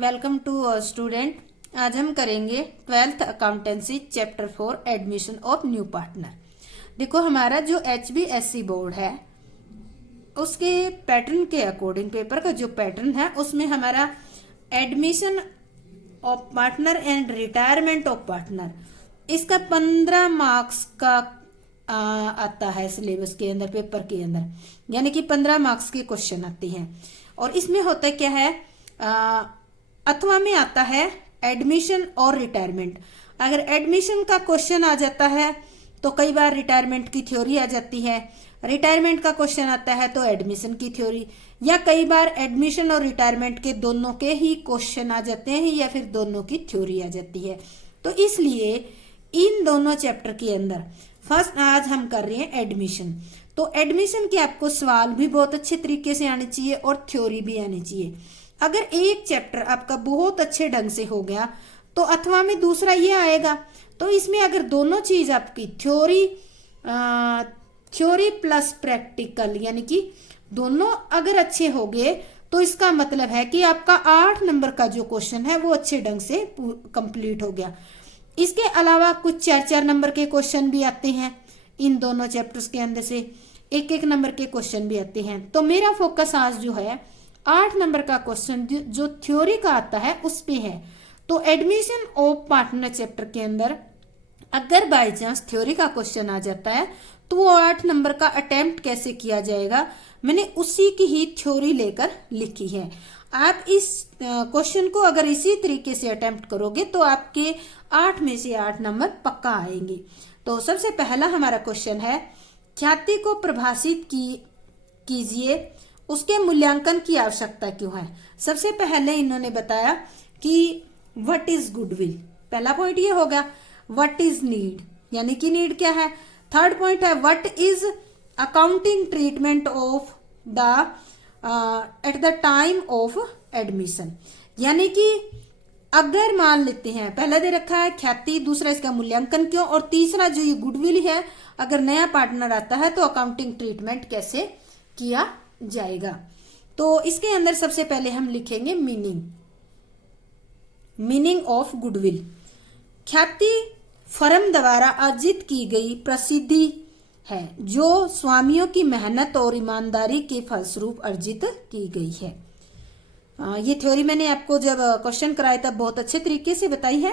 Welcome to student. आज हम करेंगे 12th accountancy chapter 4 admission of new partner. देखो, हमारा जो HBSC बोर्ड है उसके पैटर्न के अकॉर्डिंग, पेपर का जो पैटर्न है उसमें हमारा admission of partner and retirement of partner, इसका 15 मार्क्स का आता है सिलेबस के अंदर, पेपर के अंदर, यानी कि 15 मार्क्स के क्वेश्चन आते हैं। और इसमें होता क्या है, अथवा में आता है एडमिशन और रिटायरमेंट। अगर एडमिशन का क्वेश्चन आ जाता है तो कई बार रिटायरमेंट की थ्योरी आ जाती है, रिटायरमेंट का क्वेश्चन आता है तो एडमिशन की थ्योरी, या कई बार एडमिशन और रिटायरमेंट के दोनों के ही क्वेश्चन आ जाते हैं या फिर दोनों की थ्योरी आ जाती है। तो इसलिए इन दोनों चैप्टर के अंदर फर्स्ट आज हम कर रहे हैं एडमिशन। तो एडमिशन के आपको सवाल भी बहुत अच्छे तरीके से आने चाहिए और थ्योरी भी आनी चाहिए। अगर एक चैप्टर आपका बहुत अच्छे ढंग से हो गया तो अथवा में दूसरा ये आएगा। तो इसमें अगर दोनों चीज आपकी थ्योरी प्लस प्रैक्टिकल, यानी कि दोनों अगर अच्छे हो गए तो इसका मतलब है कि आपका 8 नंबर का जो क्वेश्चन है वो अच्छे ढंग से कंप्लीट हो गया। इसके अलावा कुछ 4-4 नंबर के क्वेश्चन भी आते हैं, इन दोनों चैप्टर्स के अंदर से 1-1 नंबर के क्वेश्चन भी आते हैं। तो मेरा फोकस आज जो है 8 नंबर का क्वेश्चन जो थ्योरी का आता है उस पे है। तो एडमिशन ऑफ पार्टनर चैप्टर के अंदर अगर बाय चांस थ्योरी का क्वेश्चन आ जाता है तो वो 8 नंबर का अटेम्प्ट कैसे किया जाएगा, मैंने उसी की ही थ्योरी लेकर लिखी है। आप इस क्वेश्चन को अगर इसी तरीके से अटेम्प्ट करोगे तो आपके 8 में से 8 नंबर पक्का आएंगे। तो सबसे पहला हमारा क्वेश्चन है, ख्याति को परिभाषित कीजिए, उसके मूल्यांकन की आवश्यकता क्यों है। सबसे पहले इन्होंने बताया कि व्हाट इज गुडविल, पहला पॉइंट ये होगा। व्हाट इज नीड, यानी कि नीड क्या है। थर्ड पॉइंट है what is accounting treatment of the at the time of admission, यानी कि अगर मान लेते हैं पहला दे रखा है ख्याति, दूसरा इसका मूल्यांकन क्यों, और तीसरा जो ये गुडविल है, अगर नया पार्टनर आता है तो अकाउंटिंग ट्रीटमेंट कैसे किया जाएगा। तो इसके अंदर सबसे पहले हम लिखेंगे मीनिंग ऑफ गुडविल। ख्याति फर्म द्वारा अर्जित की गई प्रसिद्धि है जो स्वामियों की मेहनत और ईमानदारी के फलस्वरूप अर्जित की गई है। ये थ्योरी मैंने आपको जब क्वेश्चन कराया तब बहुत अच्छे तरीके से बताई है।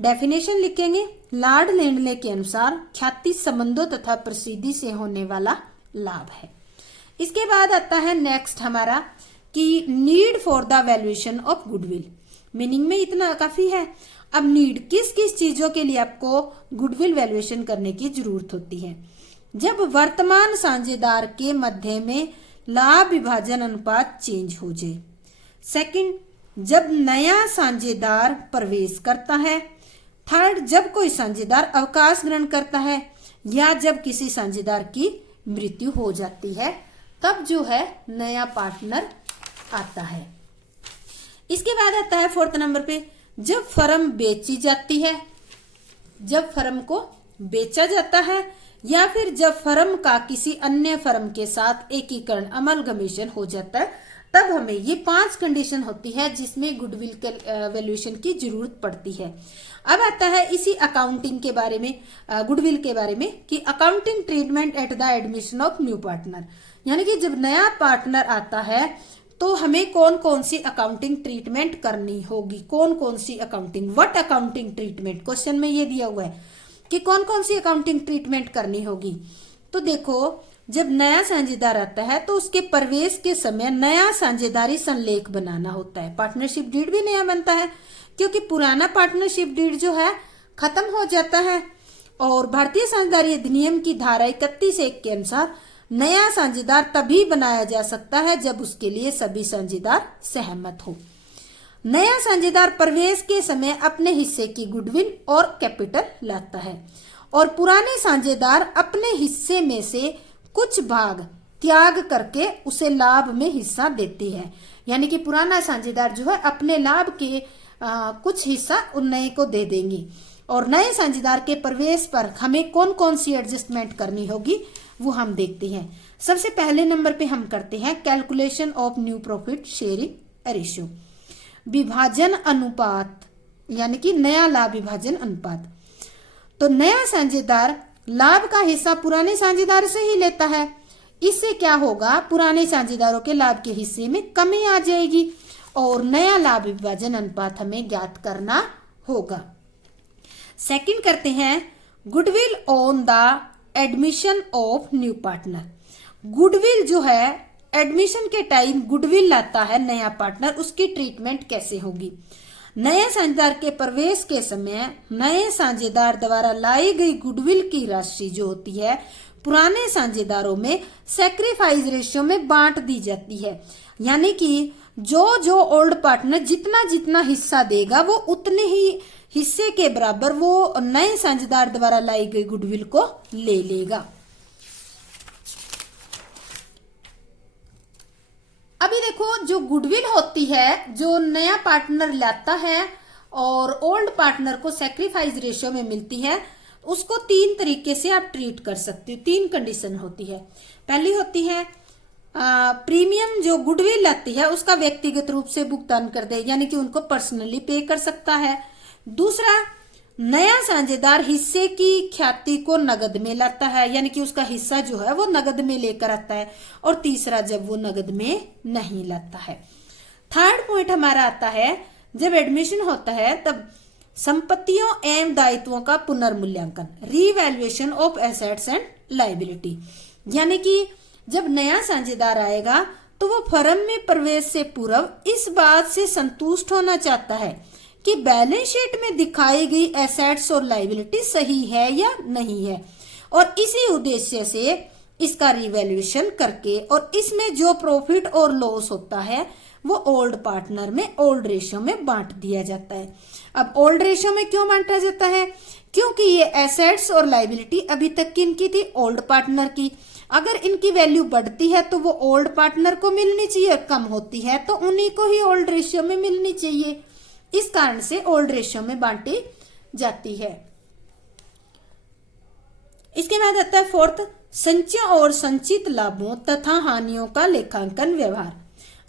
डेफिनेशन लिखेंगे, लॉर्ड लेंडले के अनुसार ख्याति संबंधों तथा प्रसिद्धि से होने वाला लाभ है। इसके बाद आता है नेक्स्ट हमारा कि need for the valuation of goodwill. Meaning में इतना काफी है। अब नीड, किस किस चीजों के लिए आपको गुडविल वैल्यूएशन करने की जरूरत होती है। जब वर्तमान साझेदार के मध्य में लाभ विभाजन अनुपात चेंज हो जाए। सेकंड, जब नया साझेदार प्रवेश करता है। थर्ड, जब कोई साझेदार अवकाश ग्रहण करता है या जब किसी साझेदार की मृत्यु हो जाती है, तब जो है नया पार्टनर आता है। इसके बाद आता है 4th नंबर पे, जब फर्म बेची जाती है, जब फर्म को बेचा जाता है या फिर जब फर्म का किसी अन्य फर्म के साथ एकीकरण अमलगमेशन हो जाता है, तब हमें ये 5 कंडीशन होती है जिसमें गुडविल के वैल्यूएशन की जरूरत पड़ती है। अब आता है इसी अकाउंटिंग के बारे में, गुडविल के बारे में, कि accounting treatment at the admission of new partner, यानी कि जब नया पार्टनर आता है तो हमें कौन कौन सी अकाउंटिंग ट्रीटमेंट करनी होगी। कौन कौन सी accounting, what accounting treatment, question में ये दिया हुआ है कि कौन कौन सी अकाउंटिंग ट्रीटमेंट करनी होगी। तो देखो, जब नया साझेदार आता है तो उसके प्रवेश के समय नया साझेदारी संलेख बनाना होता है। पार्टनरशिप डीड भी नया बनता है क्योंकि पुराना पार्टनरशिप डीड जो है खत्म हो जाता है। और भारतीय साझेदारी अधिनियम की धारा 31(1) के अनुसार नया साझेदार तभी बनाया जा सकता है जब उसके लिए सभी साझेदार सहमत हो। नया साझेदार प्रवेश के समय अपने हिस्से की गुडविल और कैपिटल लाता है और पुराने साझेदार अपने हिस्से में से कुछ भाग त्याग करके उसे लाभ में हिस्सा देती है। यानी कि पुराना साझेदार जो है अपने लाभ के कुछ हिस्सा उन नए को दे देंगी। और नए साझेदार के प्रवेश पर हमें कौन कौन सी एडजस्टमेंट करनी होगी वो हम देखते हैं। सबसे पहले नंबर पे हम करते हैं calculation of new profit sharing ratio. विभाजन अनुपात, यानी कि नया लाभ विभाजन अनुपात। तो नया साझेदार लाभ का हिस्सा पुराने साझेदार से ही लेता है। इससे क्या होगा, पुराने साझेदारों के लाभ के हिस्से में कमी आ जाएगी और नया लाभ विभाजन अनुपात हमें ज्ञात करना होगा। सेकंड करते हैं, goodwill on the admission of new partner. Goodwill जो है, एडमिशन के टाइम गुडविल लाता है नया पार्टनर, उसकी ट्रीटमेंट कैसे होगी। नए साझेदार के प्रवेश के समय नए साझेदार द्वारा लाई गई गुडविल की राशि जो होती है पुराने साझेदारों में सैक्रिफाइस रेशियो में बांट दी जाती है। यानी कि जो ओल्ड पार्टनर जितना जितना हिस्सा देगा वो उतने ही हिस्से के बराबर वो नए साझेदार द्वारा लाई गई गुडविल को ले लेगा। अभी देखो, जो गुडविल होती है जो नया पार्टनर लाता है और ओल्ड पार्टनर को सैक्रिफाइस रेशियो में मिलती है, उसको तीन तरीके से आप ट्रीट कर सकते हो। तीन कंडीशन होती है। पहली होती है प्रीमियम जो गुडविल लाती है उसका व्यक्तिगत रूप से भुगतान कर दे, यानी कि उनको पर्सनली पे कर सकता है। दूसरा, नया साझेदार हिस्से की ख्याति को नगद में लाता है, यानी कि उसका हिस्सा जो है वो नगद में लेकर आता है। और तीसरा, जब वो नगद में नहीं लाता है। थर्ड पॉइंट हमारा आता है, जब एडमिशन होता है तब संपत्तियों एवं दायित्वों का पुनर्मूल्यांकन, revaluation of assets and liability. यानी कि जब नया साझेदार आएगा तो वो फर्म में प्रवेश से पूर्व इस बात से संतुष्ट होना चाहता है कि बैलेंस शीट में दिखाई गई एसेट्स और लायबिलिटी सही है या नहीं है, और इसी उद्देश्य से इसका रिवैल्यूएशन करके और इसमें जो प्रॉफिट और लॉस होता है वो ओल्ड पार्टनर में ओल्ड रेशियो में बांट दिया जाता है। अब ओल्ड रेशियो में क्यों बांटा जाता है, क्योंकि ये एसेट्स और लायबिलिटी अभी तक किनकी थी, ओल्ड पार्टनर की। अगर इनकी वैल्यू बढ़ती है तो वो ओल्ड पार्टनर को मिलनी चाहिए, कम होती है तो उन्हीं को ही ओल्ड रेशियो में मिलनी चाहिए। इस कारण से ओल्ड रेशियो में बांटी जाती है। इसके बाद आता है फोर्थ, संचय और संचित लाभों तथा हानियों का लेखांकन व्यवहार,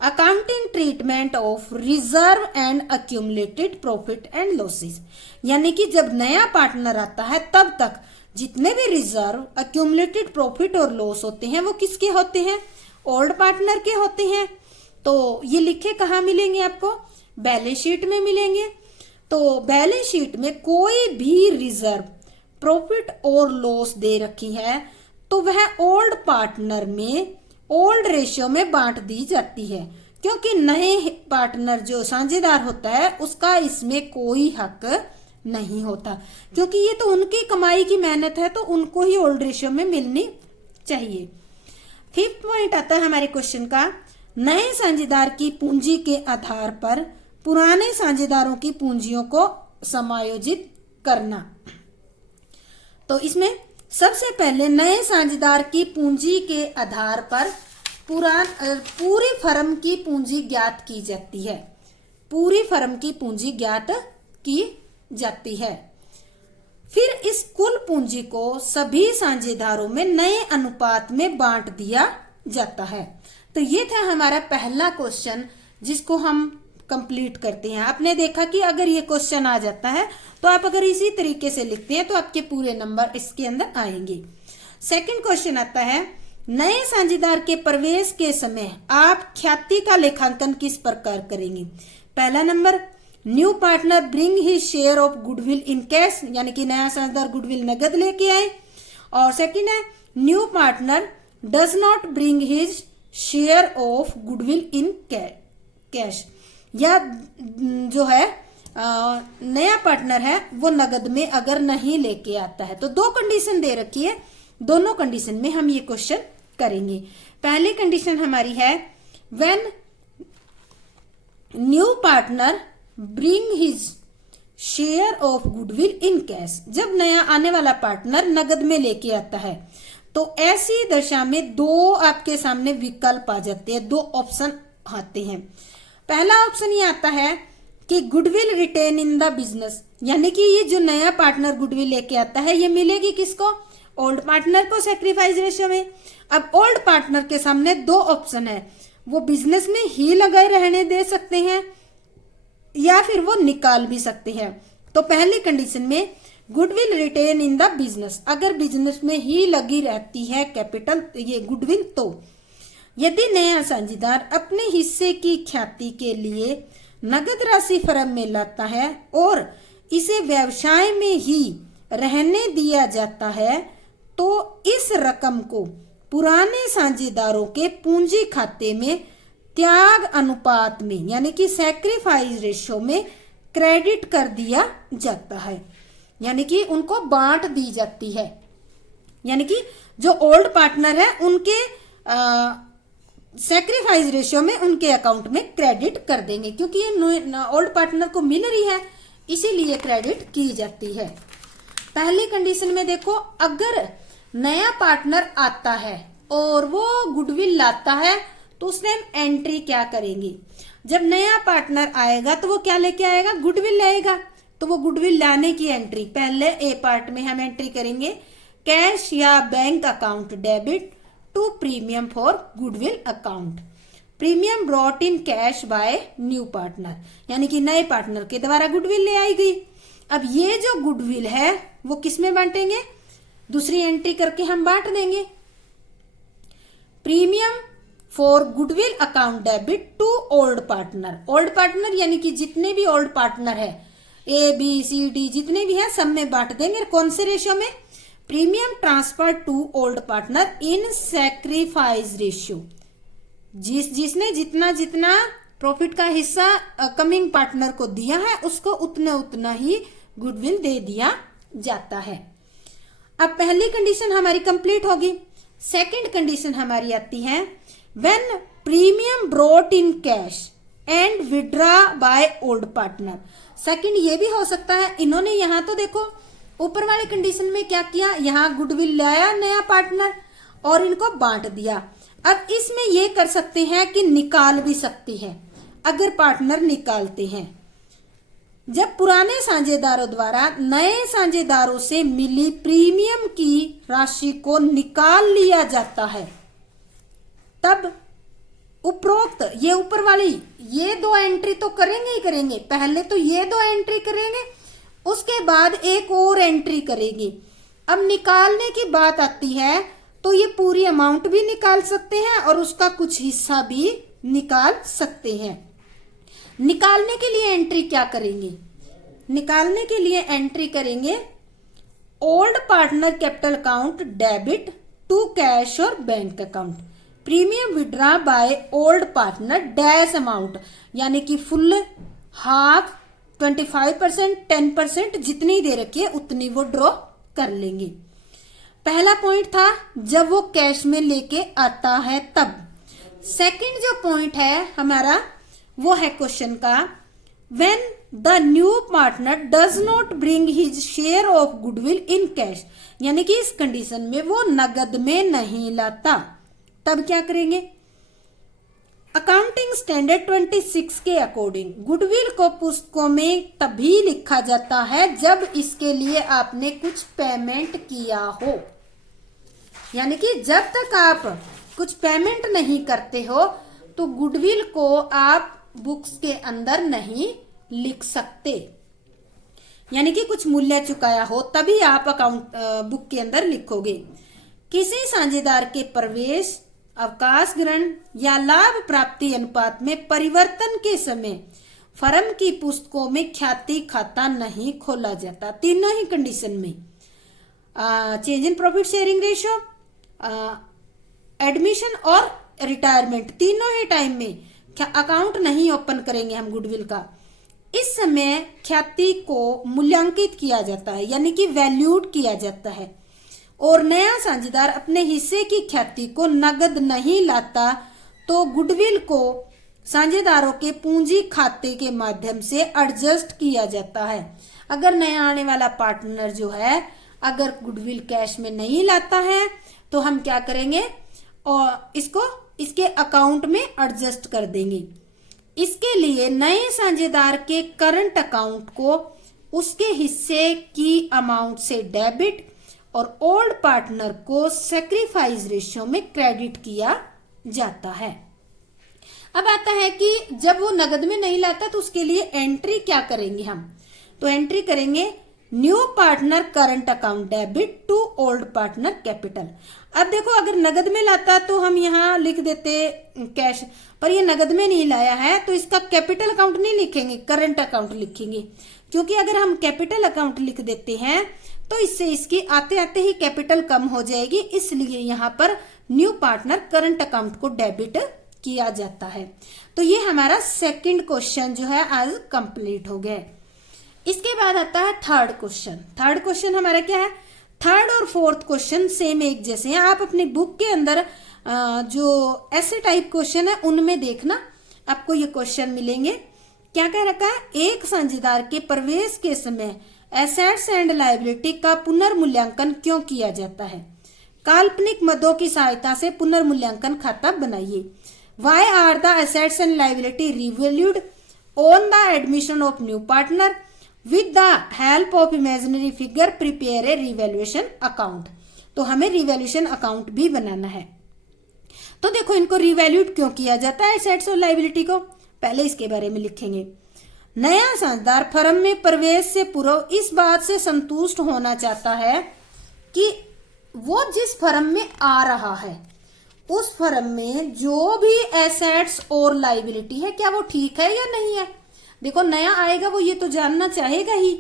accounting treatment of reserve and accumulated profit and losses. यानी कि जब नया पार्टनर आता है तब तक जितने भी रिजर्व, अक्यूमुलेटेड प्रॉफिट और लॉस होते हैं वो किसके होते हैं, ओल्ड पार्टनर के होते हैं। तो ये लिखे कहाँ मिलेंगे आपको, बैलेंस शीट में मिलेंगे। तो बैलेंस शीट में कोई भी रिजर्व, प्रॉफिट और लॉस दे रखी है तो वह ओल्ड पार्टनर में ओल्ड रेशियो में बांट दी जाती है, क्योंकि नए पार्टनर जो साझेदार होता है उसका इसमें कोई हक नहीं होता, क्योंकि ये तो उनकी कमाई की मेहनत है तो उनको ही ओल्ड रेशियो में मिलनी चाहिए। फिफ्थ पॉइंट आता है हमारे क्वेश्चन का, नए साझेदार की पूंजी के आधार पर पुराने साझेदारों की पूंजियों को समायोजित करना। तो इसमें सबसे पहले नए साझेदार की पूंजी के आधार पर पूरी फर्म की पूंजी ज्ञात की जाती है, पूरी फर्म की पूंजी ज्ञात की जाती है। फिर इस कुल पूंजी को सभी साझेदारों में नए अनुपात में बांट दिया जाता है। तो ये था हमारा पहला क्वेश्चन जिसको हम कंप्लीट करते हैं। आपने देखा कि अगर ये क्वेश्चन आ जाता है तो आप अगर इसी तरीके से लिखते हैं तो आपके पूरे नंबर इसके अंदर आएंगे। सेकंड क्वेश्चन आता है, नए साझेदार के प्रवेश के समय आप ख्याति का लेखांकन किस प्रकार करेंगे। पहला number, new partner bring his share of goodwill in cash, यानी कि नया साझेदार गुडविल नगद लेके आए। और सेकंड है, new partner does not bring his share of goodwill in cash, या जो है नया पार्टनर है वो नगद में अगर नहीं लेके आता है। तो दो कंडीशन दे रखी है, दोनों कंडीशन में हम ये क्वेश्चन करेंगे। पहली कंडीशन हमारी है, when new partner bring his share of goodwill in cash, जब नया आने वाला पार्टनर नगद में लेके आता है तो ऐसी दशा में दो आपके सामने विकल्प आ जाते हैं, दो ऑप्शन आते हैं। पहला ऑप्शन ये आता है कि goodwill retain in the business, यानी कि ये जो नया पार्टनर गुडविल लेके आता है ये मिलेगी किसको, ओल्ड पार्टनर को सैक्रिफाइस रेशियो में। अब ओल्ड पार्टनर के सामने दो ऑप्शन है, वो बिजनेस में ही लगाए रहने दे सकते हैं या फिर वो निकाल भी सकते हैं। तो पहली कंडीशन में goodwill retain in the business, अगर बिजनेस में ही लगी रहती है कैपिटल ये गुडविल, तो यदि नया साझेदार अपने हिस्से की ख्याति के लिए नगद राशि फर्म में लाता है और इसे व्यवसाय में ही रहने दिया जाता है, तो इस रकम को पुराने साझेदारों के पूंजी खाते में त्याग अनुपात में यानी कि सैक्रिफाइस रेशियो में क्रेडिट कर दिया जाता है, यानी कि उनको बांट दी जाती है। यानी कि जो ओल्ड पार्टनर है उनके सैक्रिफाइस रेशियो में उनके अकाउंट में क्रेडिट कर देंगे, क्योंकि ये ओल्ड पार्टनर को मिल रही है इसीलिए क्रेडिट की जाती है। पहली कंडीशन में देखो, अगर नया पार्टनर आता है और वो गुडविल लाता है तो उसमें हम एंट्री क्या करेंगे। जब नया पार्टनर आएगा तो वो क्या लेके आएगा, गुडविल लाएगा, तो वो गुडविल लाने की एंट्री पहले ए पार्ट में हम एंट्री करेंगे, कैश या bank account debit to premium for goodwill account, premium brought in cash by new partner, यानी कि नए पार्टनर के द्वारा गुडविल ले आई गई। अब ये जो गुडविल है वो किस में बांटेंगे, दूसरी एंट्री करके हम बांट देंगे। Premium for goodwill account debit to old partner, old partner यानी कि जितने भी ओल्ड पार्टनर है ए बी सी डी जितने भी हैं सब में बांट देंगे। कौन से रेशियो में, premium transfer to old partner in sacrifice ratio, जिसने जितना जितना प्रॉफिट का हिस्सा कमिंग पार्टनर को दिया है उसको उतना उतना ही गुडविल दे दिया जाता है। अब पहली कंडीशन हमारी कंप्लीट होगी। सेकंड कंडीशन हमारी आती है, when premium brought in cash and withdraw by old partner. Second ये भी हो सकता है, इन्होंने यहाँ तो देखो ऊपर वाले कंडीशन में क्या किया, यहाँ गुडविल लाया नया पार्टनर और इनको बांट दिया। अब इसमें ये कर सकते हैं कि निकाल भी सकती है, अगर पार्टनर निकालते हैं। जब पुराने साझेदारों द्वारा नए साझेदारों से मिली प्रीमियम की राशि को निकाल लिया जाता है, तब उपरोक्त ये ऊपर वाली ये दो एंट्री तो करेंगे ही करेंगे, पहले तो ये दो एंट्री करेंगे उसके बाद एक और एंट्री करेंगे। अब निकालने की बात आती है तो ये पूरी अमाउंट भी निकाल सकते हैं और उसका कुछ हिस्सा भी निकाल सकते हैं। निकालने के लिए एंट्री क्या करेंगे, निकालने के लिए एंट्री करेंगे old partner capital account debit to cash और bank account, premium withdraw by old partner dash amount, यानी कि फुल, हाफ, 25%, 10% जितनी दे रखी है उतनी वो ड्रॉ कर लेंगे। पहला पॉइंट था जब वो कैश में लेके आता है तब। सेकंड जो पॉइंट है हमारा वो है क्वेश्चन का, when the new partner does not bring his share of goodwill in cash, यानी कि इस कंडीशन में वो नगद में नहीं लाता, तब क्या करेंगे। अकाउंटिंग स्टैंडर्ड 26 के अकॉर्डिंग गुडविल को पुस्तकों में तभी लिखा जाता है जब इसके लिए आपने कुछ पेमेंट किया हो, यानी कि जब तक आप कुछ पेमेंट नहीं करते हो तो गुडविल को आप बुक्स के अंदर नहीं लिख सकते, यानी कि कुछ मूल्य चुकाया हो तभी आप अकाउंट बुक के अंदर लिखोगे। किसी साझेदार के प्रवेश, अवकाश ग्रहण या लाभ प्राप्ति अनुपात में परिवर्तन के समय फर्म की पुस्तकों में ख्याति खाता नहीं खोला जाता। तीनों ही कंडीशन में, change in profit sharing ratio, admission और रिटायरमेंट, तीनों ही टाइम में अकाउंट नहीं ओपन करेंगे हम गुडविल का। इस समय ख्याति को मूल्यांकित किया जाता है, यानी कि वैल्यूड किया जाता है, और नया साझेदार अपने हिस्से की ख्याति को नगद नहीं लाता तो गुडविल को साझेदारों के पूंजी खाते के माध्यम से एडजस्ट किया जाता है। अगर नया आने वाला पार्टनर जो है अगर गुडविल कैश में नहीं लाता है तो हम क्या करेंगे, और इसको इसके अकाउंट में एडजस्ट कर देंगे। इसके लिए नए साझेदार के करंट अकाउंट को उसके हिस्से की अमाउंट से डेबिट और ओल्ड पार्टनर को सैक्रिफाइस रेशियो में क्रेडिट किया जाता है। अब आता है कि जब वो नगद में नहीं लाता तो उसके लिए एंट्री क्या करेंगे हम, तो एंट्री करेंगे new partner current account debit to old partner capital. अब देखो अगर नगद में लाता तो हम यहाँ लिख देते कैश, पर ये नगद में नहीं लाया है तो इसका कैपिटल अकाउंट नहीं लिखेंगे, करंट अकाउंट लिखेंगे, क्योंकि अगर हम कैपिटल अकाउंट लिख देते हैं तो इससे इसकी आते आते ही कैपिटल कम हो जाएगी, इसलिए यहाँ पर न्यू पार्टनर करंट अकाउंट को डेबिट किया जाता है। तो ये हमारा सेकंड क्वेश्चन जो है आज कंप्लीट हो गया। इसके बाद आता है थर्ड क्वेश्चन। थर्ड क्वेश्चन हमारा क्या है, थर्ड और फोर्थ क्वेश्चन सेम एक जैसे हैं। आप अपनी बुक के अंदर जो ऐसे टाइप क्वेश्चन है उनमें देखना, आपको ये क्वेश्चन मिलेंगे। क्या कह रखा है, एक साझेदार के प्रवेश के समय एसेट्स एंड लायबिलिटी का पुनर्मूल्यांकन क्यों किया जाता है। काल्पनिक मदों की सहायता से पुनर्मूल्यांकन खाता बनाइए। Why are the assets and liability revalued on the admission of new partner with the help of imaginary figure prepare a revaluation account. तो हमें रिवैल्यूएशन अकाउंट भी बनाना है। तो देखो इनको रिवैल्यूड क्यों किया जाता है एसेट्स और लायबिलिटी को, पहले इसके बारे में लिखेंगे। नया साझेदार फर्म में प्रवेश से पूर्व इस बात से संतुष्ट होना चाहता है कि वो जिस फर्म में आ रहा है उस फर्म में जो भी एसेट्स और लायबिलिटी है क्या वो ठीक है या नहीं है। देखो नया आएगा वो ये तो जानना चाहेगा ही,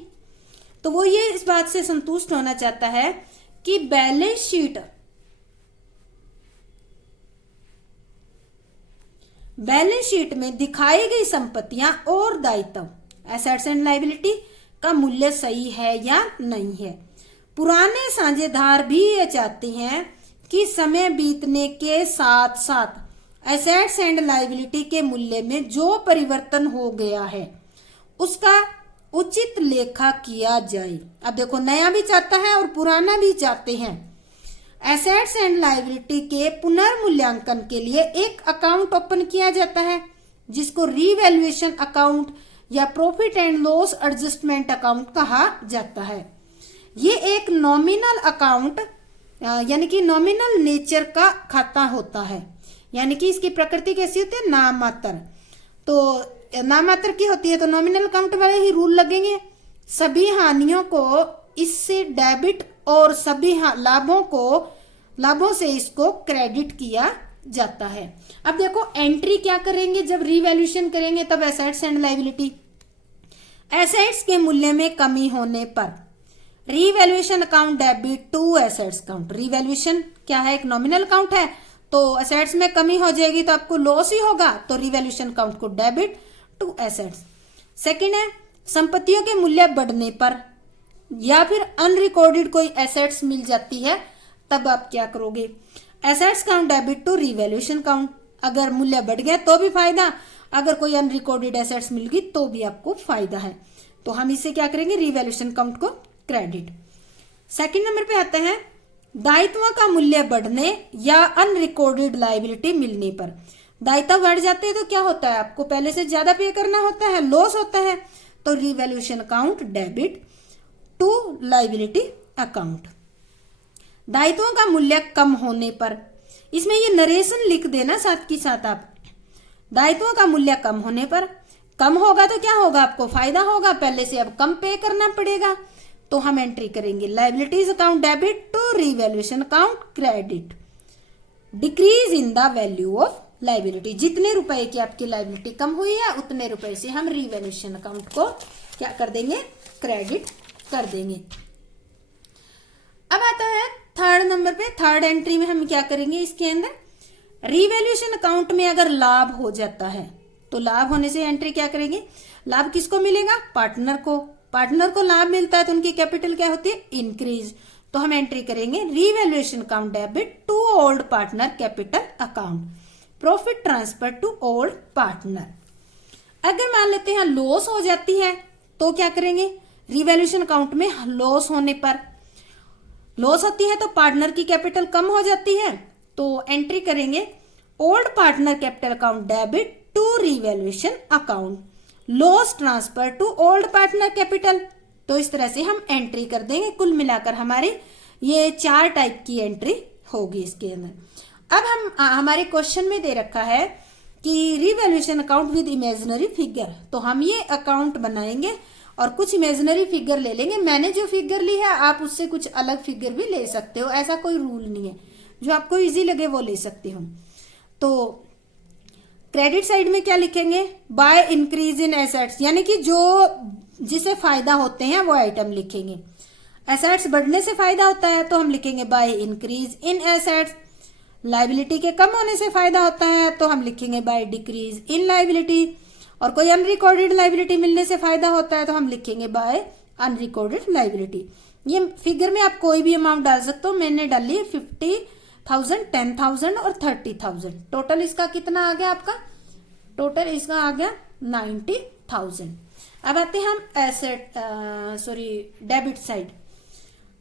तो वो ये इस बात से संतुष्ट होना चाहता है कि बैलेंस शीट में दिखाई गई संपत्तियां और दायित्व एसेट्स एंड लायबिलिटी का मूल्य सही है या नहीं है। पुराने साझेदार भी ये चाहते हैं कि समय बीतने के साथ साथ एसेट्स एंड लायबिलिटी के मूल्य में जो परिवर्तन हो गया है उसका उचित लेखा किया जाए। अब देखो नया भी चाहता है और पुराना भी चाहते हैं। एसेट्स एंड लायबिलिटी के पुनर्मूल्यांकन के लिए एक अकाउंट ओपन किया जाता है जिसको रीवैल्यूएशन अकाउंट या profit and loss adjustment account कहा जाता है। ये एक नॉमिनल अकाउंट यानी कि नॉमिनल नेचर का खाता होता है, यानी कि इसकी प्रकृति कैसी होती है, नामात्र। तो नामात्र की होती है तो नॉमिनल अकाउंट वाले ही रूल लगेंगे। सभी हानियों को इससे डेबिट और सभी लाभों से इसको क्रेडिट किया जाता है। अब देखो एंट्री क्या करेंगे, जब रिवैल्यूएशन करेंगे तब एसेट्स एंड लायबिलिटी। एसेट्स के मूल्य में कमी होने पर revaluation account debit to assets account. Revaluation क्या है, एक नॉमिनल अकाउंट है, तो एसेट्स में कमी हो जाएगी तो आपको लॉस ही होगा, तो रिवैल्यूएशन अकाउंट को डेबिट टू एसेट्स। सेकंड है संपत्तियों के मूल्य बढ़ने पर या फिर अनरिकॉर्डेड कोई एसेट्स मिल जाती है तब आप क्या करोगे, assets account debit to revaluation account. अगर मूल्य बढ़ गया तो भी फायदा, अगर कोई अनरिकॉर्डेड एसेट्स मिल गई तो भी आपको फायदा है। तो हम इसे क्या करेंगे, रिवैल्यूएशन अकाउंट को क्रेडिट। सेकंड नंबर पे आता है दायित्वों का मूल्य बढ़ने या अनरिकॉर्डेड लायबिलिटी मिलने पर। दायित्व बढ़ जाते हैं तो क्या होता है, आपको पहले से ज्यादा पे करना होता है, लॉस होता है, तो revaluation account debit to liability account. दायित्वों का मूल्य कम होने पर, इसमें ये नरेशन लिख देना साथ की साथ आप। दायित्वों का मूल्य कम होने पर, कम होगा तो क्या होगा, आपको फायदा होगा, पहले से अब कम पे करना पड़ेगा, तो हम एंट्री करेंगे liabilities account debit to revaluation account credit. Decrease in the value of liability, जितने रुपए की आपकी लायबिलिटी कम हुई है उतने रुपए से हम रिवैल्यूएशन अकाउंट को क्या कर देंगे, क्रेडिट कर देंगे। अब आता है थर्ड नंबर पे, थर्ड एंट्री में हम क्या करेंगे, इसके अंदर रिवैल्यूएशन अकाउंट में अगर लाभ हो जाता है तो लाभ होने से एंट्री क्या करेंगे, लाभ किसको मिलेगा, पार्टनर को। पार्टनर को लाभ मिलता है तो उनकी कैपिटल क्या होती है, इंक्रीज। तो हम एंट्री करेंगे revaluation account debit to old partner capital account, profit transfer to old partner. अगर मान लेते हैं लॉस हो जाती है तो क्या करेंगे, रिवैल्यूएशन अकाउंट में लॉस होने पर, लॉस होती है तो पार्टनर की कैपिटल कम हो जाती है, तो एंट्री करेंगे old partner capital account debit to revaluation account, loss transfer to old partner capital. तो इस तरह से हम एंट्री कर देंगे। कुल मिलाकर हमारी ये 4 टाइप की एंट्री होगी इसके अंदर। अब हम हमारे क्वेश्चन में दे रखा है कि revaluation account with imaginary figure, तो हम ये अकाउंट बनाएंगे और कुछ इमेजिनरी फिगर ले लेंगे। मैंने जो फिगर ली है आप उससे कुछ अलग फिगर भी ले सकते हो, ऐसा कोई रूल नहीं है, जो आपको इजी लगे वो ले सकते हो। तो क्रेडिट साइड में क्या लिखेंगे, बाय इंक्रीज इन एसेट्स, यानी कि जो जिसे फायदा होते हैं वो आइटम लिखेंगे। एसेट्स बढ़ने से फायदा होता है तो हम लिखेंगे by increase in assets. Liability के कम होने से फायदा होता है तो हम लिखेंगे बाय डिक्रीज इन लाइबिलिटी। और कोई अनरिकॉर्डेड लाइबिलिटी मिलने से फायदा होता है तो हम लिखेंगे बाय अनरिकॉर्डेड लाइबिलिटी। ये फिगर में आप कोई भी अमाउंट डाल सकते हो, मैंने डाली 50,000, 10,000 और 30,000। टोटल इसका कितना आ गया आपका, टोटल इसका आ गया 90,000। अब आते हैं हम डेबिट साइड।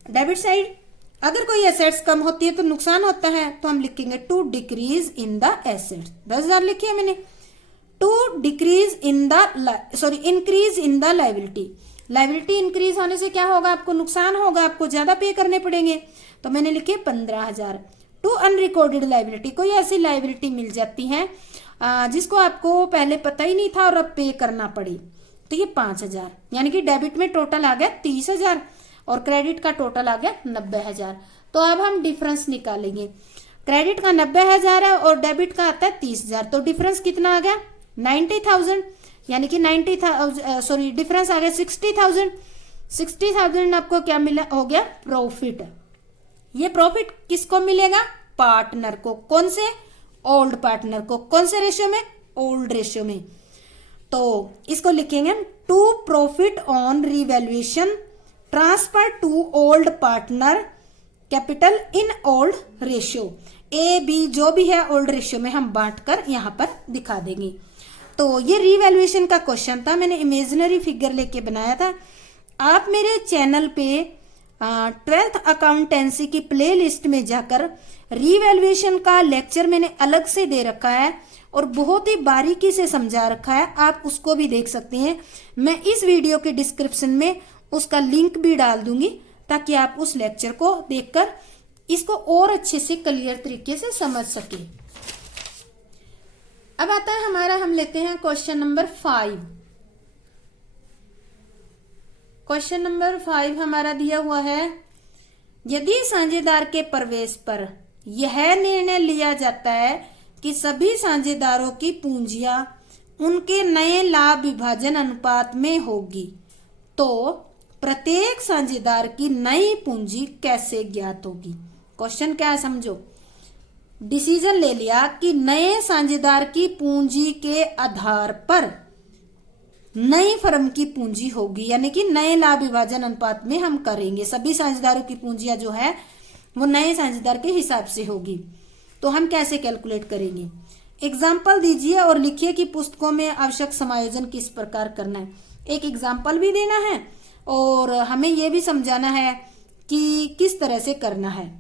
डेबिट साइड अगर कोई एसेट्स कम होती है तो नुकसान होता है तो हम लिखेंगे to decrease in the assets. 10,000 लिखी है मैंने। To decrease in the increase in the liability. Liability increase होने से क्या होगा, आपको नुकसान होगा, आपको ज्यादा पे करने पड़ेंगे, तो मैंने लिखे 15,000। टू अनरिकॉर्डेड लाइबिलिटी, कोई ऐसी लाइबिलिटी मिल जाती है जिसको आपको पहले पता ही नहीं था और अब पे करना पड़ी, तो ये 5,000। यानी कि डेबिट में टोटल आ गया 30,000 और क्रेडिट का टोटल आ गया 90,000। तो अब हम डिफरेंस निकालेंगे। क्रेडिट का 90,000 है और डेबिट का आता है 30,000, तो डिफरेंस कितना आ गया 90,000। यानी कि डिफरेंस आ गया 60,000। 60,000 आपको क्या मिला, हो गया प्रॉफिट। ये प्रॉफिट किसको मिलेगा, पार्टनर को। कौन से, ओल्ड पार्टनर को। कौन से रेशियो में, ओल्ड रेशियो में। तो इसको लिखेंगे हम to profit on revaluation transfer to old partner capital in old ratio. A B जो भी है ओल्ड रेशियो में हम बांटकर यहां पर दिखा देंगे। तो ये रिवैल्यूएशन का क्वेश्चन था, मैंने इमेजिनरी फिगर लेके बनाया था। आप मेरे चैनल पे 12th अकाउंटेंसी की प्लेलिस्ट में जाकर रिवैल्यूएशन का लेक्चर मैंने अलग से दे रखा है और बहुत ही बारीकी से समझा रखा है, आप उसको भी देख सकते हैं। मैं इस वीडियो के डिस्क्रिप्शन में उसका लिंक भी डाल दूंगी ताकि आप उस लेक्चर को देखकर इसको और अच्छे से क्लियर तरीके से समझ सके। अब आता है हमारा, हम लेते हैं क्वेश्चन नंबर 5। क्वेश्चन नंबर 5 हमारा दिया हुआ है, यदि साझेदार के प्रवेश पर यह निर्णय लिया जाता है कि सभी साझेदारों की पूंजियां उनके नए लाभ विभाजन अनुपात में होगी, तो प्रत्येक साझेदार की नई पूंजी कैसे ज्ञात होगी। क्वेश्चन क्या है समझो। डिसीजन ले लिया कि नए साझेदार की पूंजी के आधार पर नई फर्म की पूंजी होगी, यानी कि नए लाभ विभाजन अनुपात में हम करेंगे। सभी साझेदारों की पूंजियां जो है वो नए साझेदार के हिसाब से होगी। तो हम कैसे कैलकुलेट करेंगे, एग्जाम्पल दीजिए और लिखिए कि पुस्तकों में आवश्यक समायोजन किस प्रकार करना है। एक एग्जाम्पल भी देना है और हमें यह भी समझाना है कि किस तरह से करना है।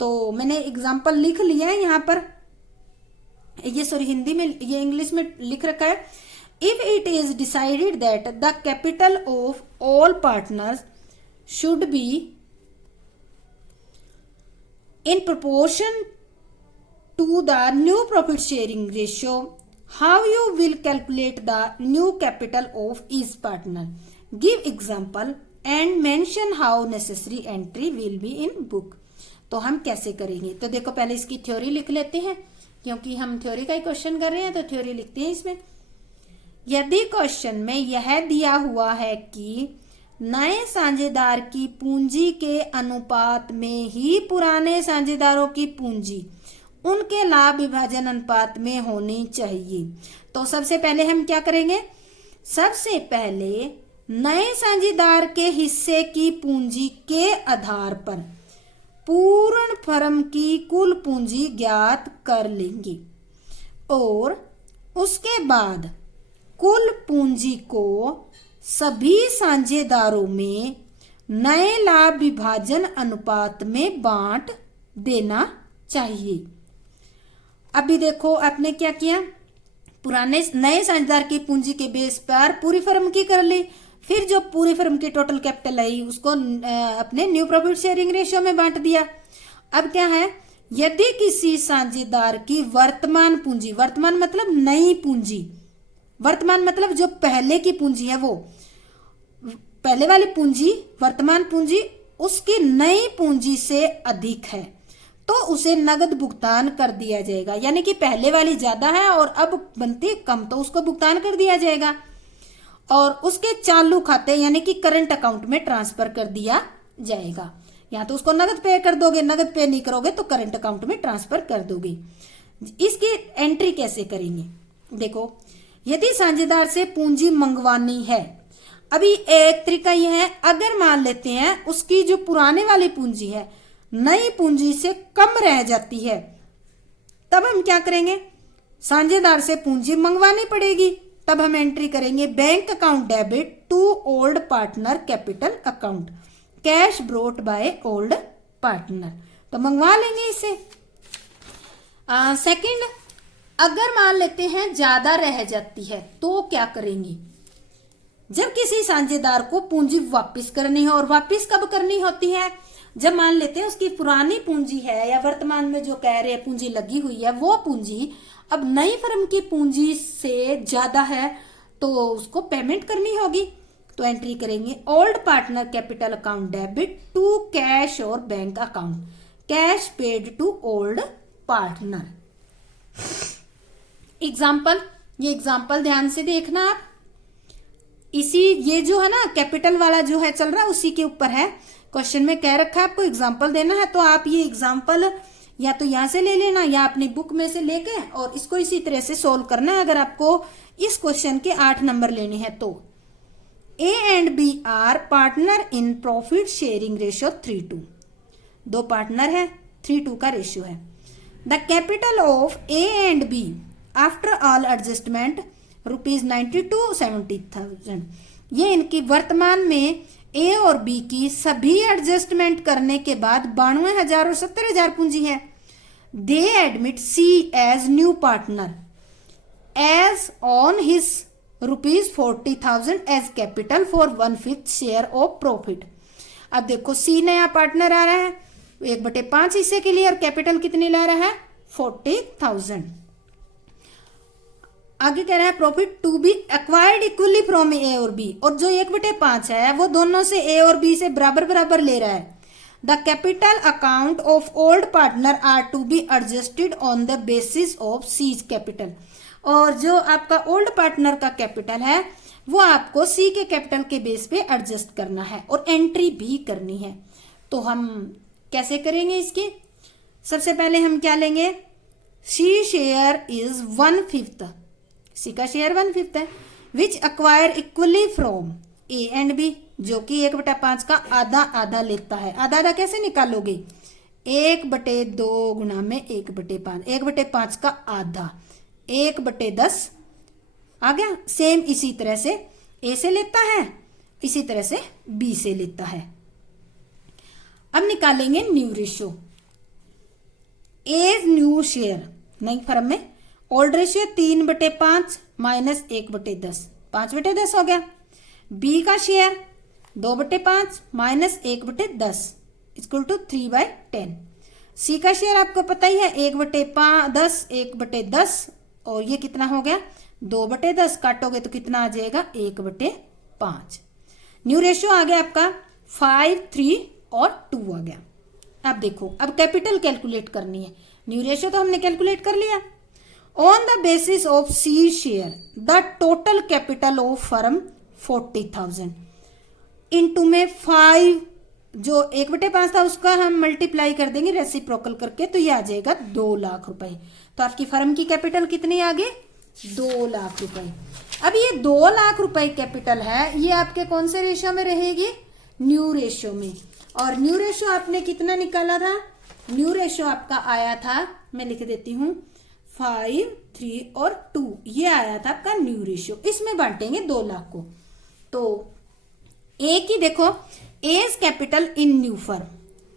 तो मैंने एग्जाम्पल लिख लिया है यहाँ पर, ये हिंदी में, ये इंग्लिश में लिख रखा है। If it is decided that the capital of all partners should be in proportion to the new profit sharing ratio, how you will calculate the new capital of each partner? Give example and mention how necessary entry will be in book. तो हम कैसे करेंगे, तो देखो पहले इसकी theory लिख लेते हैं, क्योंकि हम थ्योरी का ही क्वेश्चन कर रहे हैं तो थ्योरी लिखते हैं इसमें। यदि क्वेश्चन में यह दिया हुआ है कि नए साझेदार की पूंजी के अनुपात में ही पुराने साझेदारों की पूंजी उनके लाभ विभाजन अनुपात में होनी चाहिए, तो सबसे पहले हम क्या करेंगे, सबसे पहले नए साझेदार के हिस्से की पूंजी के आधार पर पूर्ण फर्म की कुल पूंजी ज्ञात कर लेंगे और उसके बाद कुल पूंजी को सभी साझेदारों में नए लाभ विभाजन अनुपात में बांट देना चाहिए। अभी देखो आपने क्या किया, पुराने नए साझेदार की पूंजी के बेस पर पूरी फर्म की कर ली, फिर जो पूरी फर्म की टोटल कैपिटल आई उसको अपने न्यू प्रॉफिट शेयरिंग रेशियो में बांट दिया। अब क्या है यदि किसी साझेदार की वर्तमान पूंजी, वर्तमान मतलब नई पूंजी, वर्तमान मतलब जो पहले की पूंजी है, वो पहले वाली पूंजी, वर्तमान पूंजी उसकी नई पूंजी से अधिक है तो उसे नगद भुगतान कर दिया जाएगा। यानी कि पहले वाली ज्यादा है और अब बनती कम, तो उसको भुगतान कर दिया जाएगा और उसके चालू खाते यानी कि करंट अकाउंट में ट्रांसफर कर दिया जाएगा। या तो उसको नगद पे कर दोगे, नगद पे नहीं करोगे तो करंट अकाउंट में ट्रांसफर कर दोगे। इसकी एंट्री कैसे करेंगे? देखो, यदि साझेदार से पूंजी मंगवानी है, अभी एक तरीका यह है, अगर मान लेते हैं उसकी जो पुराने वाली पूंजी है नई पूंजी से कम रह जाती है, तब हम क्या करेंगे? साझेदार से पूंजी मंगवानी पड़ेगी। तब हम एंट्री करेंगे bank account debit to old partner capital account, cash brought by old partner, तो मंगवा लेंगे इसे। सेकंड, अगर मान लेते हैं ज्यादा रह जाती है तो क्या करेंगे? जब किसी साझेदार को पूंजी वापस करनी है, और वापस कब करनी होती है? जब मान लेते हैं उसकी पुरानी पूंजी है या वर्तमान में जो कह रहे हैं पूंजी लगी हुई है, वो पूंजी अब नई फर्म की पूंजी से ज्यादा है तो उसको पेमेंट करनी होगी। तो एंट्री करेंगे old partner capital account debit to cash और bank account, cash paid to old partner. Example, ये एग्जाम्पल ध्यान से देखना आप। इसी ये जो है ना कैपिटल वाला जो है चल रहा है उसी के ऊपर है, क्वेश्चन में कह रखा है आपको एग्जाम्पल देना है, तो आप ये एग्जाम्पल या तो यहां से ले लेना या अपनी बुक में से लेके और इसको इसी तरह से सोल्व करना है। अगर आपको इस क्वेश्चन के 8 नंबर लेने हैं तो A and B are partner in profit sharing ratio 3:2, दो पार्टनर है, 3:2 का रेशियो है। The capital of A and B after all adjustment ₹92,70,000, ये इनकी वर्तमान में ए और बी की सभी एडजस्टमेंट करने के बाद 92,000 और 70,000 पूंजी है। They admit C as new partner as on his ₹40,000 as capital for 1/5 share of profit. अब देखो सी नया पार्टनर आ रहा है 1/5 हिस्से के लिए और कैपिटल कितनी ला रहा है? 40,000। आगे कह रहा है profit to be acquired equally from A और बी, और जो 1/5 है वो दोनों से ए और बी से बराबर बराबर ले रहा है। The capital account of old partner are to be adjusted on the basis of C's capital, और जो आपका ओल्ड पार्टनर का कैपिटल है वो आपको सी के कैपिटल के बेस पे एडजस्ट करना है और एंट्री भी करनी है। तो हम कैसे करेंगे इसकी? सबसे पहले हम क्या लेंगे? सी शेयर इज 1/5, सी का शेयर 1/5 है, which acquire equally from A and B, जो कि 1/5 का आधा आधा लेता है। आधा आधा कैसे निकालोगे? 1/2 गुना में 1/5, 1/5 का आधा 1/10 आ गया। सेम इसी तरह से ए से लेता है, इसी तरह से बी से लेता है। अब निकालेंगे new ratio. A new share नई फर्म में ओल्ड रेशियो 3/5 माइनस 1/10, 5/10 हो गया। बी का शेयर 2/5 माइनस 1/10 इक्वल टू 3/10। सी का शेयर आपको पता ही है 1/10, 1/10 और ये कितना हो गया? 2/10, काटोगे तो कितना आ जाएगा? 1/5। न्यू रेशियो आ गया आपका 5, 3 और 2 आ गया। अब देखो, अब कैपिटल कैलकुलेट करनी है। न्यू रेशियो तो हमने कैलकुलेट कर लिया। On the basis of C share the total capital of firm 40,000 into में 5, जो 1/5 था उसका हम मल्टीप्लाई कर देंगे रेसिप्रोकल करके, तो ये आ जाएगा 2 लाख रुपए। तो आपकी फर्म की कैपिटल कितनी आ गई? 2 लाख रुपए। अब ये 2 लाख रुपए कैपिटल है, ये आपके कौन से रेशियो में रहेगी? न्यू रेशियो में। और न्यू रेशियो आपने कितना निकाला था? न्यू रेशियो आपका आया था, मैं लिख देती हूं, 5, 3 और 2, ये आया था आपका न्यू रेशियो। इसमें बांटेंगे 2 लाख को। तो ए की देखो, as capital in new firm,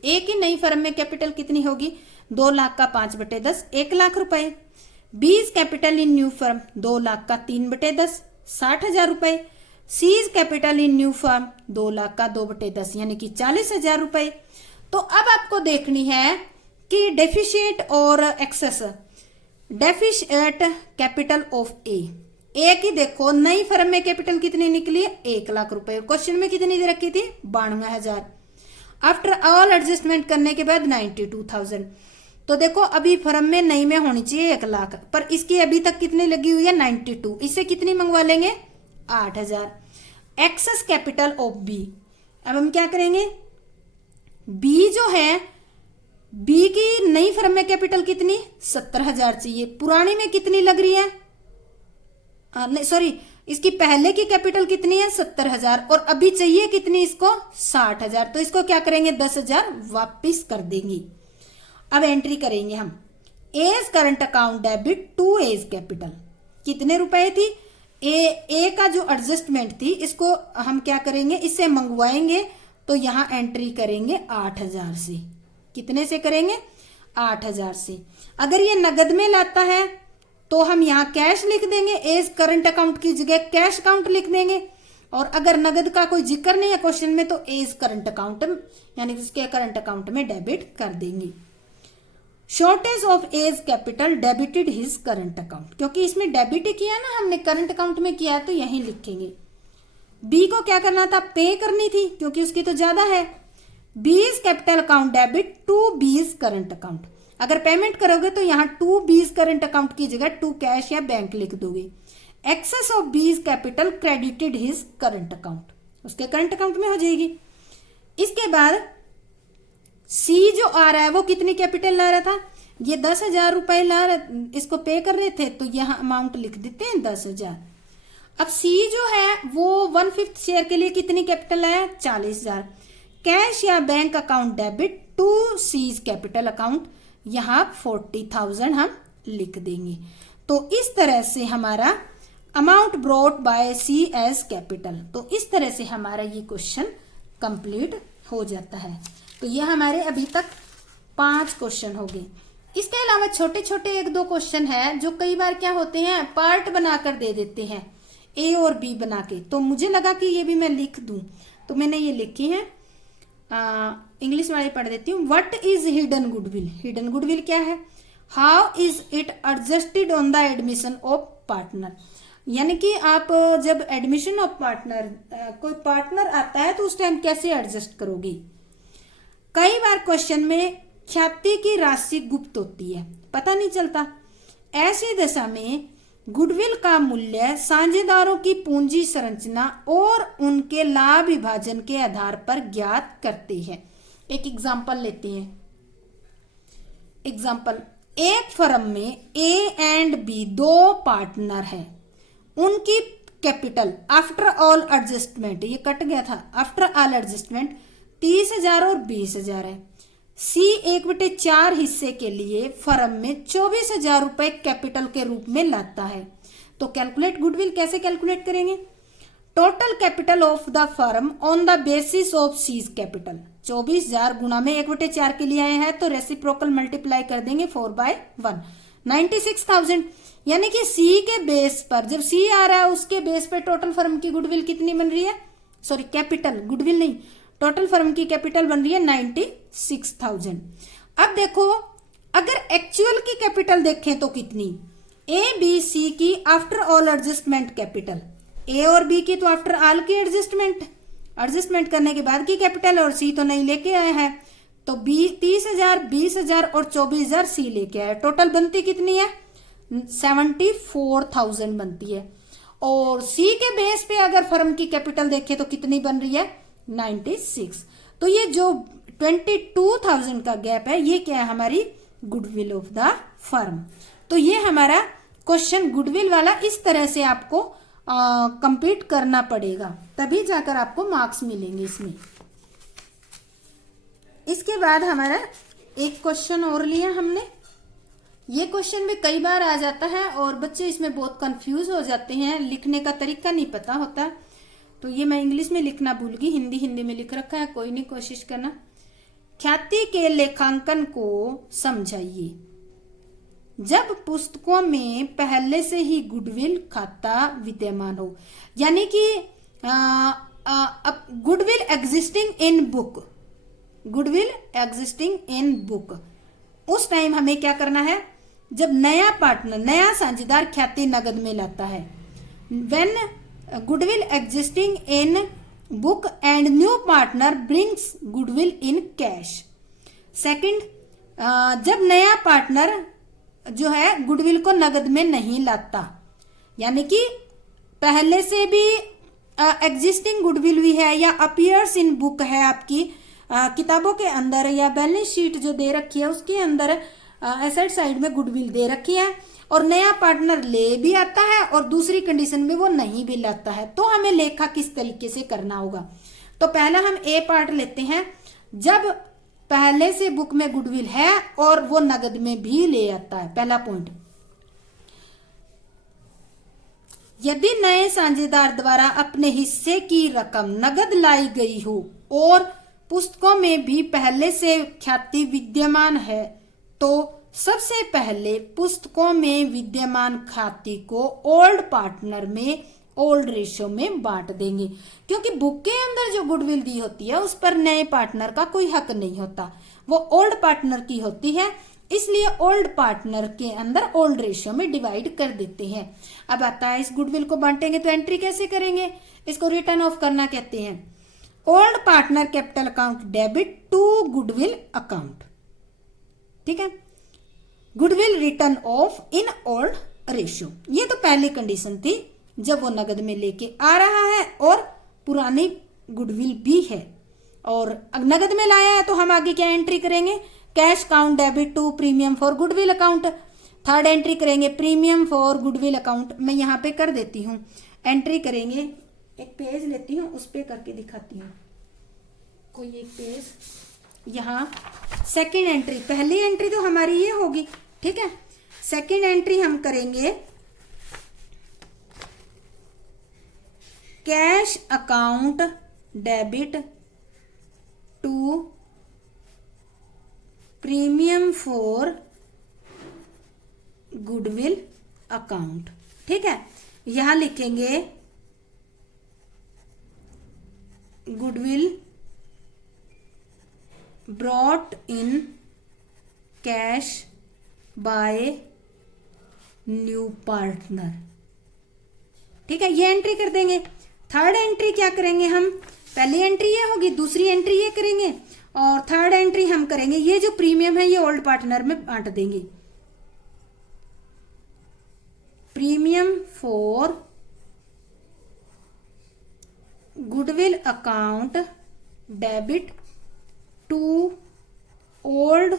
A की नई फर्म में कैपिटल कितनी होगी? 2 लाख का 5/10, 1 लाख रुपए। बीज capital in new firm 2 lakh का 3/10, 60,000 रुपए। Seize capital in new firm 2 lakh का 2/10 यानी कि 40,000 रुपए। तो अब आपको देखनी है कि डेफिशिएट और एक्सेस, डेफिशिएट कैपिटल ऑफ ए की देखो नई फर्म में कैपिटल कितनी निकली है 1,00,000 रुपए, क्वेश्चन में कितनी दे रखी थी 92,000, आफ्टर ऑल एडजस्टमेंट करने के बाद 92,000। तो देखो अभी फर्म में नई में होनी चाहिए 1,00,000, पर इसकी अभी तक कितनी लगी हुई है 92, इससे कितनी मंगवा लेंगे 8,000। एक्सेस कैपिटल ऑफ बी, अब हम क्या करेंगे, बी जो है, बी की नई फर्म में कैपिटल कितनी 70,000 चाहिए, पुरानी में कितनी लग रही है, नहीं सॉरी, इसकी पहले की कैपिटल कितनी है 70,000 और अभी चाहिए कितनी इसको 60,000, तो इसको क्या करेंगे 10,000 वापिस कर देंगे। अब एंट्री करेंगे हम, A's current account debit to A's capital, कितने रुपए थी, ए का जो एडजस्टमेंट थी इसको हम क्या करेंगे, इससे मंगवाएंगे, तो यहां एंट्री करेंगे 8,000 से, कितने से करेंगे 8,000 से। अगर ये नगद में लाता है तो हम यहाँ कैश लिख देंगे, एज करंट अकाउंट की जगह कैश अकाउंट लिख देंगे, और अगर नगद का कोई जिक्र नहीं है क्वेश्चन में तो एज करंट अकाउंट यानी उसके करंट अकाउंट में डेबिट कर देंगे। Shortage of A's capital debited his current account, क्योंकि इसमें डेबिट किया ना हमने, करंट अकाउंट में किया है तो यही लिखेंगे। बी को क्या करना था, पे करनी थी क्योंकि उसकी तो ज्यादा है, B's capital account debit to B's current account, अगर पेमेंट करोगे तो यहाँ टू बीज करंट अकाउंट की जगह टू कैश या बैंक लिख दोगे। Excess of B's capital credited his current account, उसके करंट अकाउंट में हो जाएगी। इसके बाद सी जो आ रहा है वो कितनी कैपिटल ला रहा था, ये 10,000 रुपए ला रहा, इसको पे कर रहे थे तो यहाँ अमाउंट लिख देते हैं 10,000। अब सी जो है वो 1/5 शेयर के लिए कितनी कैपिटल लाया 40,000, कैश या bank account debit to C's capital account, यहाँ 40,000 हम लिख देंगे। तो इस तरह से हमारा amount brought by C as capital, तो इस तरह से हमारा ये क्वेश्चन कंप्लीट हो जाता है। तो ये हमारे अभी तक 5 क्वेश्चन हो गए। इसके अलावा छोटे छोटे 1-2 क्वेश्चन है जो कई बार क्या होते हैं पार्ट बनाकर दे देते हैं ए और बी बना के, तो मुझे लगा कि ये भी मैं लिख दूं तो मैंने ये लिखी है। इंग्लिश वाले पढ़ देती हूँ। What is hidden goodwill, hidden goodwill क्या है, how is it adjusted on the admission of partner, यानी कि आप जब एडमिशन ऑफ पार्टनर कोई पार्टनर आता है तो उस टाइम कैसे एडजस्ट करोगे। कई बार क्वेश्चन में ख्याति की राशि गुप्त होती है, पता नहीं चलता, ऐसी दशा में गुडविल का मूल्य साझेदारों की पूंजी संरचना और उनके लाभ विभाजन के आधार पर ज्ञात करते हैं। एक एग्जांपल लेते हैं। एग्जांपल, एक फर्म में ए एंड बी 2 पार्टनर है, उनकी कैपिटल आफ्टर ऑल एडजस्टमेंट, ये कट गया था, आफ्टर ऑल एडजस्टमेंट 30,000 और 20,000 है। सी 1/4 हिस्से के लिए फर्म में 24,000 रुपए कैपिटल के रूप में लाता है। तो कैलकुलेट गुडविल कैसे कैलकुलेट करेंगे, total capital of the firm on the basis of C's capital, 24,000 गुणा में 1/4 के लिए आए हैं तो रेसिप्रोकल मल्टीप्लाई कर देंगे 4/1, 96,000, यानी कि सी के बेस पर, जब सी आ रहा है उसके बेस पर टोटल फर्म की गुडविल कितनी बन रही है, सॉरी कैपिटल, गुडविल नहीं, टोटल फर्म की कैपिटल बन रही है 96,000। अब देखो अगर एक्चुअल की कैपिटल देखें तो कितनी, ए बी सी की आफ्टर ऑल एडजस्टमेंट कैपिटल, ए और बी की तो आफ्टर ऑल की एडजस्टमेंट करने के बाद की कैपिटल, और सी तो नहीं लेके आया है, तो बी 30,000, 20,000 और 24,000 सी लेके आया, टोटल बनती कितनी है 74,000 बनती है। और सी के बेस पे अगर फर्म की कैपिटल देखें तो कितनी बन रही है 96। तो ये जो 22,000 का गैप है ये क्या है, हमारी गुडविल ऑफ द फर्म। तो ये हमारा क्वेश्चन गुडविल वाला इस तरह से आपको कंप्लीट करना पड़ेगा, तभी जाकर आपको मार्क्स मिलेंगे इसमें। इसके बाद हमारा एक क्वेश्चन और लिया हमने, ये क्वेश्चन भी कई बार आ जाता है और बच्चे इसमें बहुत कंफ्यूज हो जाते हैं, लिखने का तरीका नहीं पता होता, तो ये मैं इंग्लिश में लिखना भूल गई, हिंदी में लिख रखा है, कोई नहीं, कोशिश करना। ख्याति के लेखांकन को समझाइए। जब पुस्तकों में पहले से ही गुडविल खाता विद्यमान हो, यानी कि goodwill existing in book, goodwill existing in book, उस टाइम हमें क्या करना है, जब नया पार्टनर, नया साझेदार ख्याति नगद में लाता है, when goodwill existing in book and new partner brings goodwill in cash. Second, जब नया पार्टनर जो है गुडविल को नगद में नहीं लाता, यानी कि पहले से भी एग्जिस्टिंग गुडविल भी है या अपीयर्स इन बुक है, आपकी किताबों के अंदर या बैलेंस शीट जो दे रखी है उसके अंदर एसेट साइड में गुडविल दे रखी है, और नया पार्टनर ले भी आता है और दूसरी कंडीशन में वो नहीं भी लाता है, तो हमें लेखा किस तरीके से करना होगा। तो पहला हम ए पार्ट लेते हैं, जब पहले से बुक में गुडविल है और वो नगद में भी ले आता है। पहला पॉइंट, यदि नए साझेदार द्वारा अपने हिस्से की रकम नगद लाई गई हो और पुस्तकों में भी पहले से ख्याति विद्यमान है, तो सबसे पहले पुस्तकों में विद्यमान ख्याति को ओल्ड पार्टनर में ओल्ड रेशियो में बांट देंगे, क्योंकि बुक के अंदर जो गुडविल दी होती है उस पर नए पार्टनर का कोई हक नहीं होता, वो ओल्ड पार्टनर की होती है, इसलिए ओल्ड पार्टनर के अंदर ओल्ड रेशियो में डिवाइड कर देते हैं। अब आता है इस गुडविल को बांटेंगे तो एंट्री कैसे करेंगे, इसको रिटर्न ऑफ करना कहते हैं। Old partner capital account debit to goodwill account, ठीक है, goodwill written off in old ratio. ये तो पहली कंडीशन थी जब वो नगद में लेके आ रहा है और पुरानी गुडविल भी है और नगद में लाया है, तो हम आगे क्या एंट्री करेंगे, cash account debit to premium for goodwill account. Third entry करेंगे प्रीमियम फॉर गुडविल अकाउंट। मैं यहाँ पे कर देती हूँ, एंट्री करेंगे, एक पेज लेती हूँ उस पे करके दिखाती हूँ, कोई एक पेज। यहाँ सेकेंड एंट्री, पहली एंट्री तो हमारी ये होगी, ठीक है, सेकेंड एंट्री हम करेंगे cash account debit to premium for goodwill account, ठीक है। यहां लिखेंगे goodwill brought in cash by new partner, ठीक है, ये एंट्री कर देंगे। थर्ड एंट्री क्या करेंगे हम, पहली एंट्री ये होगी, दूसरी एंट्री ये करेंगे और थर्ड एंट्री हम करेंगे ये जो प्रीमियम है ये ओल्ड पार्टनर में बांट देंगे। Premium for goodwill account debit to old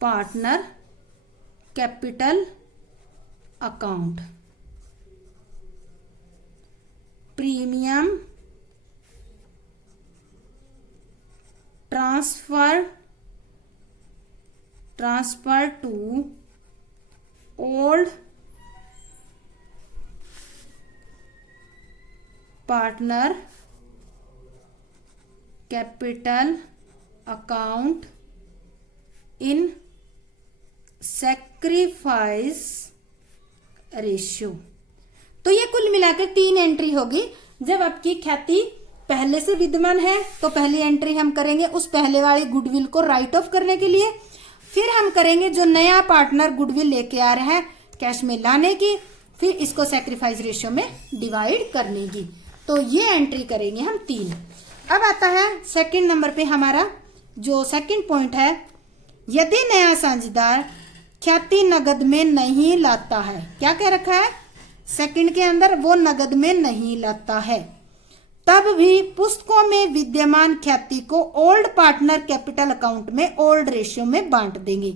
partner capital account, premium transfer to old partner capital account in sacrifice ratio. तो ये कुल मिलाकर 3 एंट्री होगी। जब आपकी ख्याति पहले से विद्यमान है तो पहली एंट्री हम करेंगे उस पहले वाली गुडविल को राइट ऑफ करने के लिए, फिर हम करेंगे जो नया पार्टनर गुडविल लेके आ रहा है कैश में लाने की, फिर इसको सैक्रिफाइस रेशियो में डिवाइड करने की। तो ये एंट्री करेंगे हम 3। अब आता है सेकंड नंबर पे हमारा जो सेकंड पॉइंट है, यदि नया साझेदार ख्याति नगद में नहीं लाता है, क्या कह रखा है सेकंड के अंदर, वो नगद में नहीं लाता है, तब भी पुस्तकों में विद्यमान ख्याति को ओल्ड पार्टनर कैपिटल अकाउंट में ओल्ड रेशियो में बांट देंगे।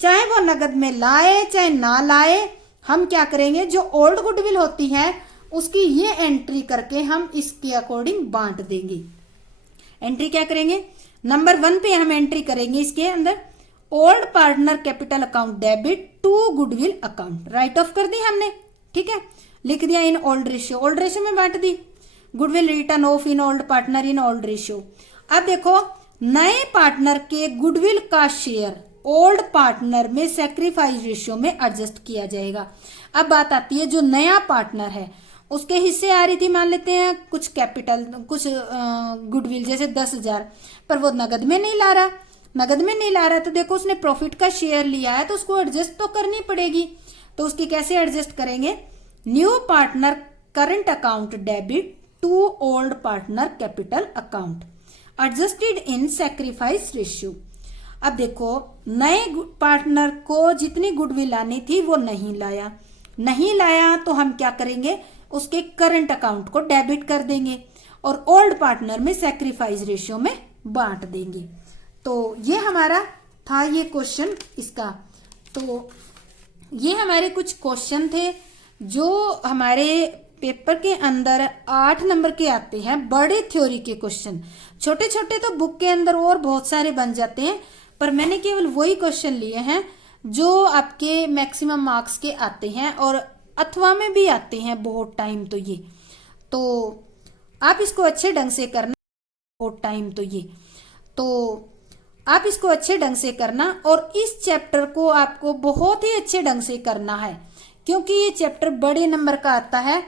चाहे वो नगद में लाए चाहे ना लाए, हम क्या करेंगे जो ओल्ड गुडविल होती है उसकी ये एंट्री करके हम इसके अकॉर्डिंग बांट देंगे। एंट्री क्या करेंगे, नंबर 1 पे हम एंट्री करेंगे इसके अंदर old partner capital account debit to goodwill account, write off कर दी हमने, ठीक है, लिख दिया in old ratio, old ratio में बांट दी, goodwill written off in old partner in old ratio. अब देखो नए पार्टनर के गुडविल का शेयर ओल्ड पार्टनर में सैक्रिफाइस रेशियो में एडजस्ट किया जाएगा। अब बात आती है जो नया पार्टनर है उसके हिस्से आ रही थी, मान लेते हैं कुछ कैपिटल, कुछ गुडविल जैसे 10,000, पर वो नगद में नहीं ला रहा, नगद में नहीं ला रहा, तो देखो उसने प्रॉफिट का शेयर लिया है तो उसको एडजस्ट तो करनी पड़ेगी। तो उसकी कैसे एडजस्ट करेंगे, new partner current account debit to old partner capital account adjusted in sacrifice ratio. अब देखो नए पार्टनर को जितनी गुडविल आनी थी वो नहीं लाया, नहीं लाया तो हम क्या करेंगे, उसके करंट अकाउंट को डेबिट कर देंगे और ओल्ड पार्टनर में सैक्रिफाइस रेशियो में बांट देंगे। तो ये हमारा था ये क्वेश्चन इसका। तो ये हमारे कुछ क्वेश्चन थे जो हमारे पेपर के अंदर 8 नंबर के आते हैं, बड़े थ्योरी के क्वेश्चन। छोटे छोटे तो बुक के अंदर और बहुत सारे बन जाते हैं, पर मैंने केवल वही क्वेश्चन लिए हैं जो आपके मैक्सिमम मार्क्स के आते हैं और अथवा में भी आते हैं बहुत टाइम। तो आप इसको अच्छे ढंग से करना, बहुत टाइम तो आप इसको अच्छे ढंग से करना, और इस चैप्टर को आपको बहुत ही अच्छे ढंग से करना है क्योंकि ये चैप्टर बड़े नंबर का आता है।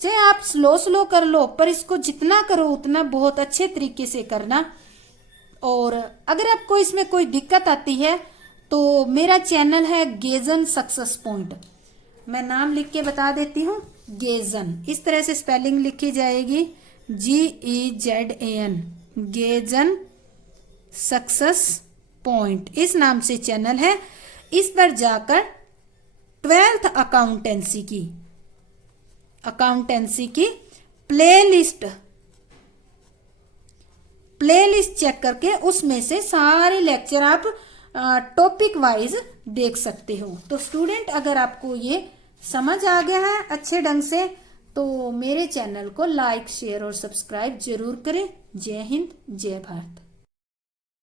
चाहे आप स्लो कर लो, पर इसको जितना करो उतना बहुत अच्छे तरीके से करना। और अगर आपको इसमें कोई दिक्कत आती है तो मेरा चैनल है गेजन सक्सेस पॉइंट, मैं नाम लिख के बता देती हूँ, गेजन इस तरह से स्पेलिंग लिखी जाएगी, GEZAN, गेजन सक्सेस पॉइंट, इस नाम से चैनल है। इस पर जाकर 12th अकाउंटेंसी की प्लेलिस्ट चेक करके उसमें से सारे लेक्चर आप टॉपिक वाइज देख सकते हो। तो स्टूडेंट अगर आपको ये समझ आ गया है अच्छे ढंग से तो मेरे चैनल को लाइक शेयर और सब्सक्राइब जरूर करें। जय हिंद, जय भारत।